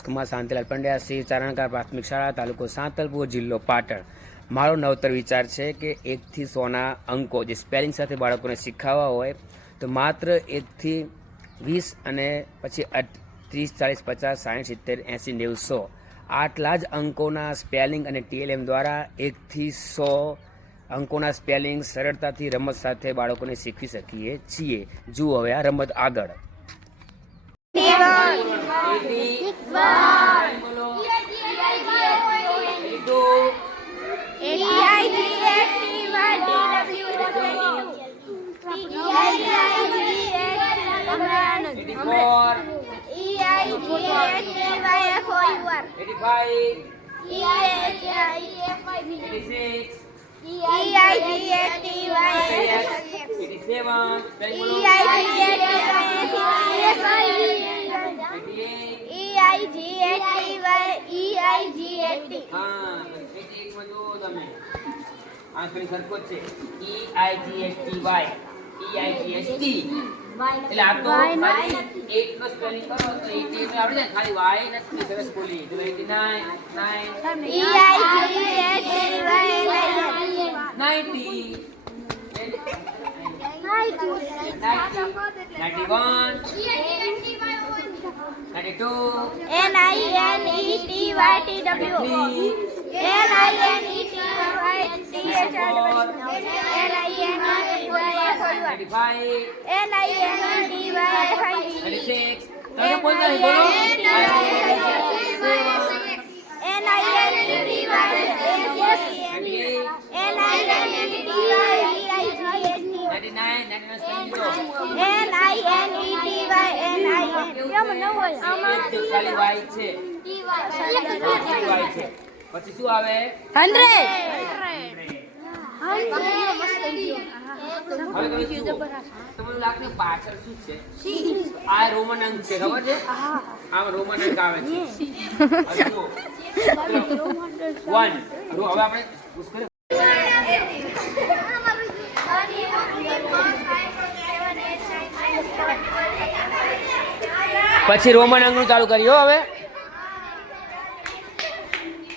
કુમાર શાંતિલાલ પંડ્યા શ્રી ચારણકાર પ્રાથમિક શાળા, તાલુકો સાંતલપુર, જિલ્લો પાટણ. મારો નવતર વિચાર છે કે એકથી સોના અંકો જે સ્પેલિંગ સાથે બાળકોને શીખવવા હોય, તો માત્ર એકથી વીસ અને પછી ત્રીસ, ચાલીસ, પચાસ સાઠ સિત્તેર, એંસી નેવું સો આટલા જ અંકોના સ્પેલિંગ અને ટીએલએમ દ્વારા એકથી સો અંકોના સ્પેલિંગ સરળતાથી રમત સાથે બાળકોને શીખવી શકીએ છીએ. જુઓ હવે આ રમત આગળ. હા એટી એકમાં જુઓ તમે આંખની સરખો જ છે E I G S T Y E I G S T એટલે આ તો ખાલી એક નો સ્પેલિંગ કરો તો એટી એટલે આવડે ને ખાલી વાય નથી સરસ બોલી. તો 89 90 91 92 N I N E T Y T W. O. N I N E T Y T H R W. N I N E T Y F O U R. 95 N I N E T Y F I D. 96 તમે બોલતા નહીં બોલો N I N D Y S N I N E T Y V I G H T. 99 99 spelling કરો N I N E T Y N I N. કેમ ન હોય આમાં Y છે વાય છે પછી શું આવે હવે તમે જુઓ તમને લાગે પાછળ શું છે? આ રોમન અંક છે ખબર છે? આમ રોમન અંક આવે છે. વન હવે આપણે પુષ્કર પછી રોમન અંગનું ચાલુ કર્યું હવે.